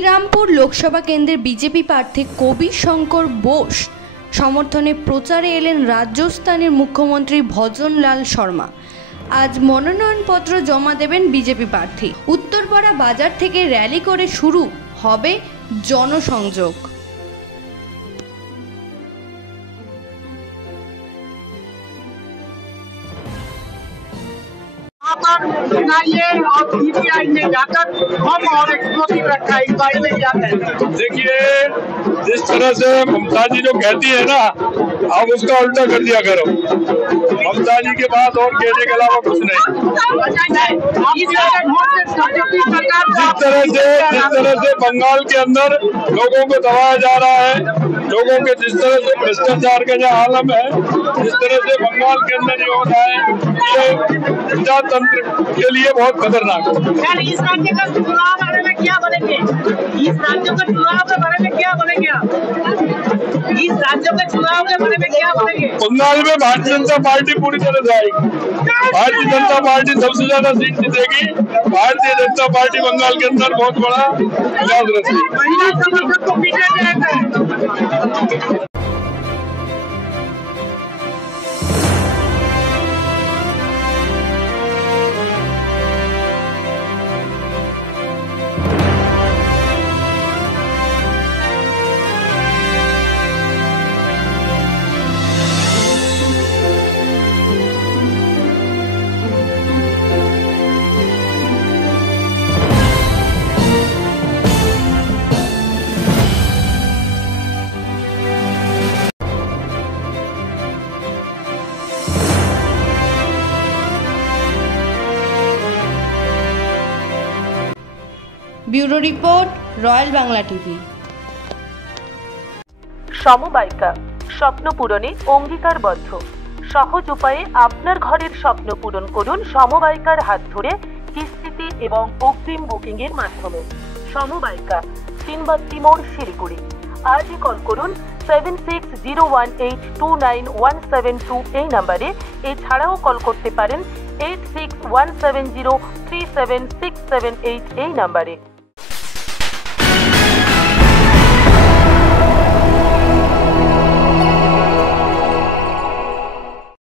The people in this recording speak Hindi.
শ্রীরামপুর লোকসভা কেন্দ্রের বিজেপি প্রার্থী কবি শঙ্কর বোস সমর্থনে প্রচারে এলেন রাজস্থানের মুখ্যমন্ত্রী ভজনলাল শর্মা। আজ মনোনয়নপত্র জমা দেবেন বিজেপি প্রার্থী। উত্তরপাড়া বাজার থেকে র্যালি করে শুরু হবে জনসংযোগ। और सीबीआई ने जाकर हम और एक्सप्लोसिव रखा है, इस बारे में क्या कहते हैं? देखिए, जिस तरह से ममता जी जो कहती है ना, आप उसका उल्टा कर दिया करो। ममता जी के बाद और कहने के अलावा कुछ नहीं। जिस तरह से बंगाल के अंदर लोगों को दबाया जा रहा है, लोगों के जिस तरह से भ्रष्टाचार का जो आलम है, जिस तरह से बंगाल के अंदर ये हो रहा है, ये प्रजातंत्र के लिए बहुत खतरनाक है। इस राज्य का चुनाव बारे में क्या बोलेंगे? इस राज्य का चुनाव के बारे में क्या बोलेंगे आप? इस राज्य के चुनाव के बारे में क्या बोलेंगे? बंगाल में भारतीय जनता पार्टी पूरी तरह से आएगी। भारतीय जनता पार्टी सबसे ज्यादा सीट जीतेगी। भारतीय जनता पार्टी बंगाल के अंदर बहुत बड़ा इतिहास रचेगी। महिला समर्थक को पीछे रहते हैं। Bureau report, royal Bangla TV. সমবায়িকা স্বপ্ন পূরণে অঙ্গীকারবদ্ধ। সহজ উপায়ে আপনার ঘরের স্বপ্ন পূরণ করুন সমবায়িকার হাত ধরে, কিস্তিতে এবং অগ্রিম বুকিং এর মাধ্যমে। সমবায়িকা, তিনবাত্তি মোড়, শিলিগুড়ি। আজই কল করুন 7601829172 এই নাম্বারে। এছাড়াও কল করতে পারেন 8617037678 এই নাম্বারে।